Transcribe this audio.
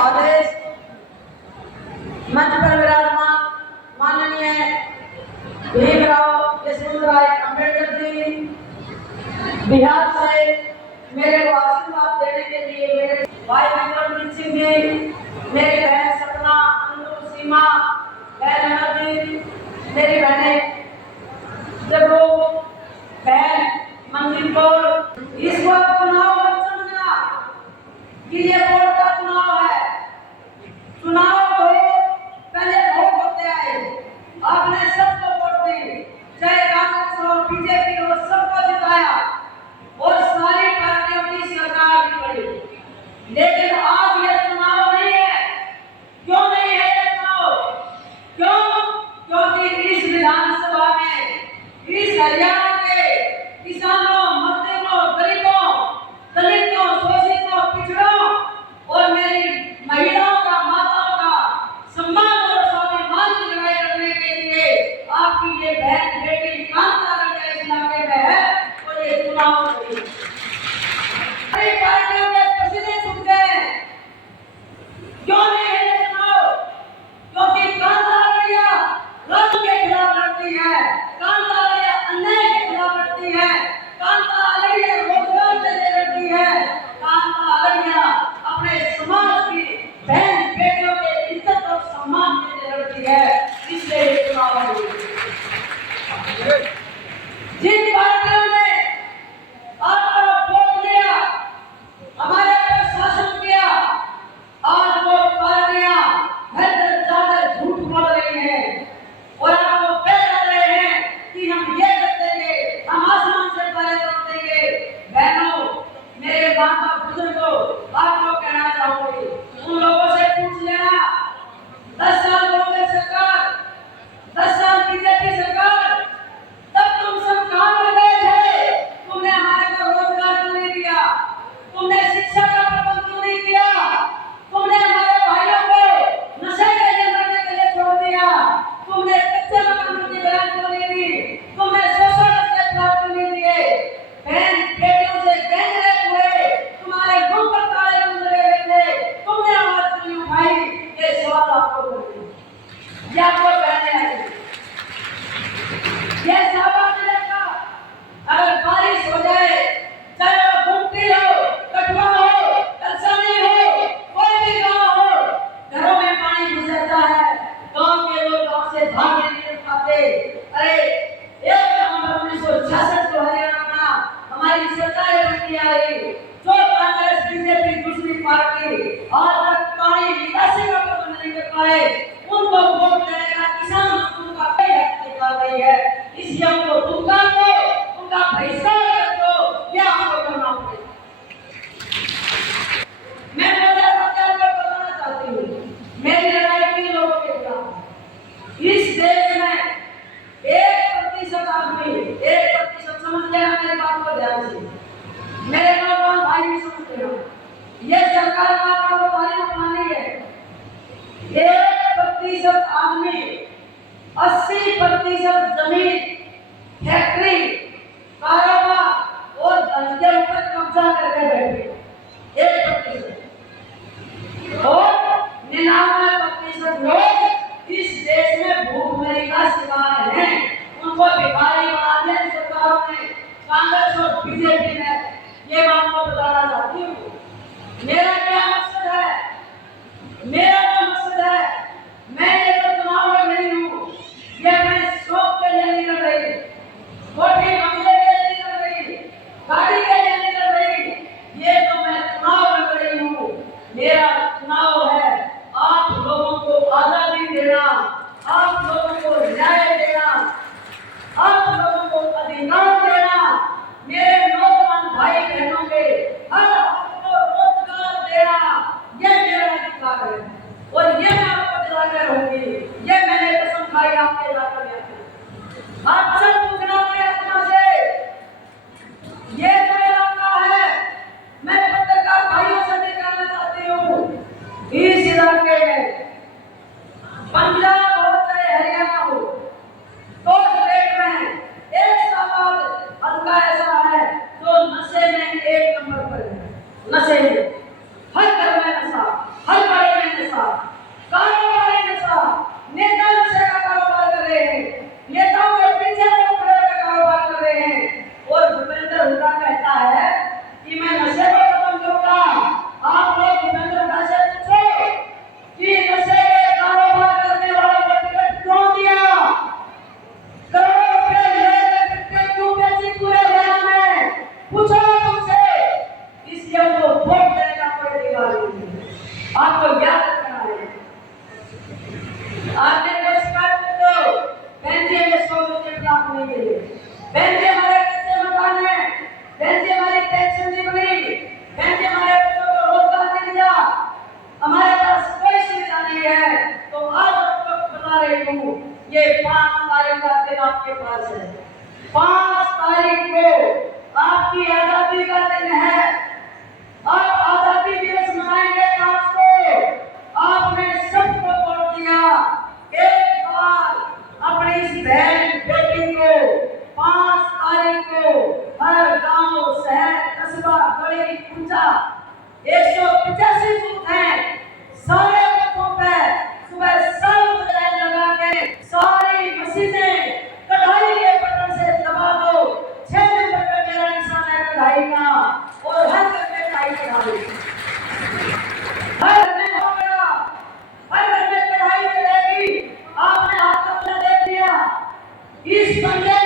आदेश मंच पर विराजमान माननीय भीमराव यशवंतराव अम्बेडकर जी बिहार से मेरे को आशीर्वाद देने के लिए मेरे भाई विक्रमजीत सिंह जी, मेरी बहन सपना, अनु, सीमा, बहन अमरजीत, मेरी बहनें जब बहन मंजिल कौर, इस बार चुनाव मत समझना कि ये वोट का चुनाव है। चुनाव हो पहले वोट होते आए, आपने सबको वोट दी, चाहे कांग्रेस हो बीजेपी हो, सबको जिताया और सारी पार्टियों की सरकार भी बनी। लेकिन आज ये चुनाव नहीं है। क्यों नहीं है ये चुनाव? क्यों? क्योंकि इस विधानसभा में इस हरियाणा के किसानों, मजदूरों, गरीबों, दलितों, शोषितों, पिछड़ों और मेरी महिलाओं का, माताओं का सम्मान और स्वाभिमान की लड़ाई लड़ने के लिए आपकी ये बहन बेटी कांता राजा इस इलाके में है और ये चुनाव हुई। कई पार्टियों के पसीने छूट गए। क्यों नहीं है ये चुनाव? क्योंकि कांता राजा रंग के खिलाफ लड़ती है, कांता राजा अन्याय के खिलाफ लड़ती है, कांता राजा रोजगार के लिए लड़ती है, कांता राजा अपने समाज की बहन बेटियों के इज्जत और सम्मान के लिए लड़ती है। इसलिए ये चुनाव हुई। जिन पार्टियों ने आपका वोट लिया, हमारे पर शासन किया, आज वो पार्टियां घर घर जाकर झूठ बोल रही हैं और आपको बता रहे हैं कि हम ये कर देंगे, हम आसमान से तारे तोड़ देंगे। बहनों, मेरे माँ बाप बुजुर्गों, आपको कहना चाहूंगी, उन लोगों से पूछ लेना, 10 साल कांग्रेस सरकार, 10 साल बीजेपी सरकार, तब तुम सब कहां पर गए थे? तुमने हमारे को रोजगार क्यों नहीं दिया? तुमने शिक्षा का प्रबंध क्यों नहीं किया? तुमने हमारे भाइयों को नशे के लिए मरने के लिए छोड़ दिया? तुमने कच्चे मकानों की गारंटी क्यों नहीं दी? तुमने शोषण के खिलाफ क्यों नहीं दिए? बहन बेटियों से गैंग रेप हुए, तुम्हारे मुंह पर ताले क्यों लगे हुए थे? तुमने आवाज क्यों नहीं उठाई? ये सवाल आपको करते हैं। या आपको कहने आए ये साहब ने देखा, अगर बारिश हो जाए, चाहे वो गुमटी हो, कठुआ हो, कलसानी हो, कोई भी गांव हो, घरों में पानी घुस जाता है, गांव के लोग गांव से भाग नहीं पाते। अरे एक नवंबर 1966 को हरियाणा में हमारी सरकार बनती आई, जो कांग्रेस बीजेपी दूसरी पार्टी आज तक पानी निकासी का प्रबंध नहीं कर पाए, उनको वोट देने का किसान मजदूर का कई हक निकाल रही है। इस यम को दुकान को उनका बहिष्कार कर दो, या हमको करना पड़ेगा। मैं बताना चाहती हूँ, मेरी लड़ाई की लोगों के खिलाफ। इस देश में 1% आदमी, 1% समझ लेना मेरी बात को ध्यान से, मेरे नौजवान भाई भी समझते हो, ये सरकार का तारीफ अपनानी है। 1% आदमी 80% जमीन, फैक्ट्री, कारोबार और धंधे पर कब्जा करके बैठे। 1% और 99% लोग इस देश में भूखमरी का शिकार हैं। उनको भिखारी बना दिया सरकारों ने, कांग्रेस और बीजेपी ने। ये बात मैं बताना चाहती हूँ। मेरा क्या मकसद है? मेरा जो मकसद है, मैं ये तो चुनाव में नहीं हूँ, ये मैं शौक के लिए नहीं लड़ रही, कोठी बंगले के लिए नहीं लड़ रही, गाड़ी के लिए नहीं लड़ रही, ये तो मैं चुनाव लड़ रही हूँ। मेरा चुनाव है आप लोगों को आजादी देना, आप लोगों को न्याय देना, आप लोगों को अधिकार देना, मेरे नौजवान भाई बहनों के हर को रोजगार देना, ये मेरा अधिकार है और ये मैं आपको दिला कर रहूंगी। ये मैंने कसम खाई आपके इलाके में। आपसे पूछना है आत्मा से, ये जो इलाका है, मैं पत्रकार भाइयों से भी कहना चाहती हूँ, इस इलाके में पंजाब हो चाहे हरियाणा हो, तो स्टेट में एक समाज हल्का ऐसा है जो नशे में 1 नंबर पर है। नशे में हर घर में नशा, हर आपको याद रखना है। आपने को शिकायत तो बेंचे में 100 रुपये प्राप्त नहीं मिले, बेंचे हमारे कच्चे मकान है, बेंचे हमारी पेंशन नहीं बनी, बेंचे हमारे बच्चों को रोजगार नहीं मिला, हमारे पास कोई सुविधा नहीं है। तो आज आपको बता रही हूँ, ये 5 तारीख का दिन आपके पास है। 5 तारीख को आपकी आजादी का दिन है। आप आजादी दिवस मनाएंगे 5 को। आपने सबको वोट दिया। एक बार अपनी इस बहन बेटी को 5 तारीख को हर गांव, शहर, कस्बा, गली, कूचा 185 बूथ हैं, सारे बूथों पे सुबह 7 बजे लगा के सारी मशीनें कढ़ाई के बटन से दबा दो। 6 नंबर पे मेरा निशान है कढ़ाई का, और हर घर में कढ़ाई चढ़ा दो। हर घर में हो गया, हर घर में कढ़ाई चढ़ेगी। आपने हाथ अपना देख लिया। इस बंदे